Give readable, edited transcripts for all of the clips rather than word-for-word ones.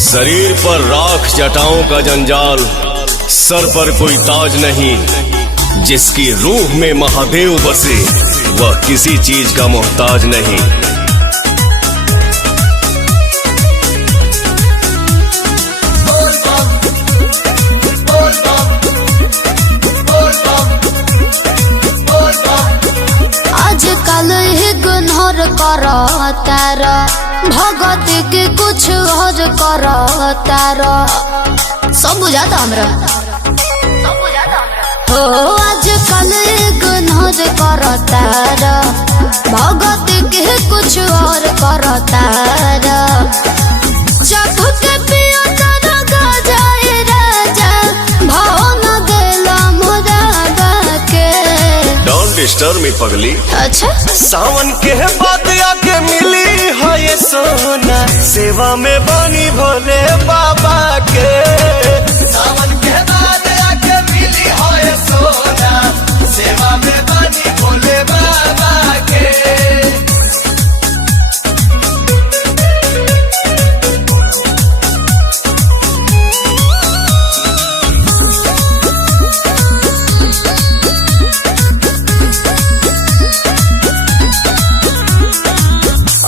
शरीर पर राख जटाओं का जंजाल, सर पर कोई ताज नहीं। जिसकी रूह में महादेव बसे वह किसी चीज का मोहताज नहीं। आजकल इग्नोर करो तारा, भगत के कुछ और करो तारा। सब बुझाता हमरा हो। आजकल इग्नोर करो तारा, भगत के कुछ और करो तारा। जब के पियो तारा गजाए राजा, भाव न देला मुरादा के। डोंट डिस्टर्ब मी पगली। अच्छा सावन के बाद आके मिली है ये सोना, सेवा में बनी भोले बाबा के। सावन के बाद आके मिली है ये सोना, सेवा में बनी भोले बाबा के।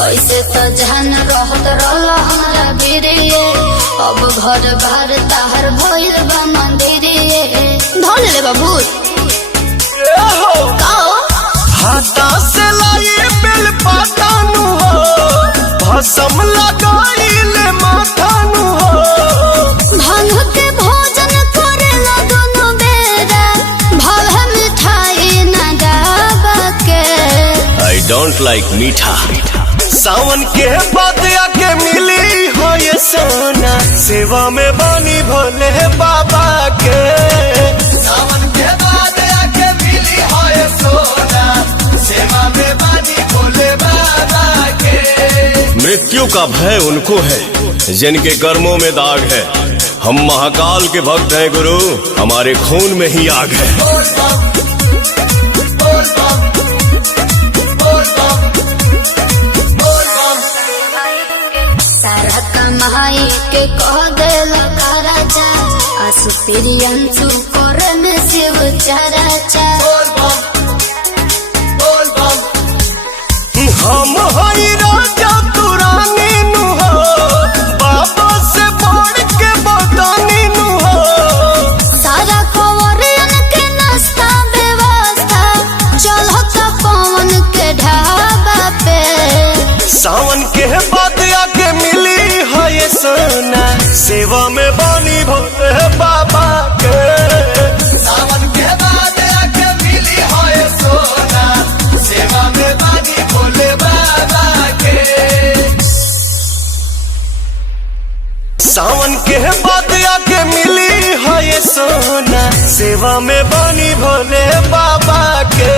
ऐसे तो जहन रहत रहल हमारा बीरिये, अब घर बार ताहर भइल बा मंदिरिये। धोल ले बाबू हाथा से लाई बेल पाता नु हो, भसम लगाई ले माथा नु हो। भांग के भोजन करेला दोनों बेरा, भाव मिठाई न गावा के। आई डोंट लाइक मीठा। सावन के बाद आके मिली हो ये सोना, सेवा में बनी भोले बाबा के। सावन के बाद आके मिली हो ये सोना, सेवा में बनी भोले बाबा के। मृत्यु का भय उनको है जिनके कर्मों में दाग है। हम महाकाल के भक्त हैं गुरु, हमारे खून में ही आग है। सारा कमाई के कह देला राजा, आसु तेरी अंशु कर में शिव चराचा। हम हई राजा तू रानी नु हो, बाबा से बढ़ के बतानी नु हो। सारा कंवरियन के नाश्ता व्यवस्था चलत पवन के ढाबा पे। सावन के बाद आके मिली है ये सोना, सेवा में बनी भोले बाबा के। सावन के बाद आके मिली है ये सोना, सेवा में बनी भोले बाबा के। सावन के बाद आके मिली है ये सोना, सेवा में बनी भोले बाबा के।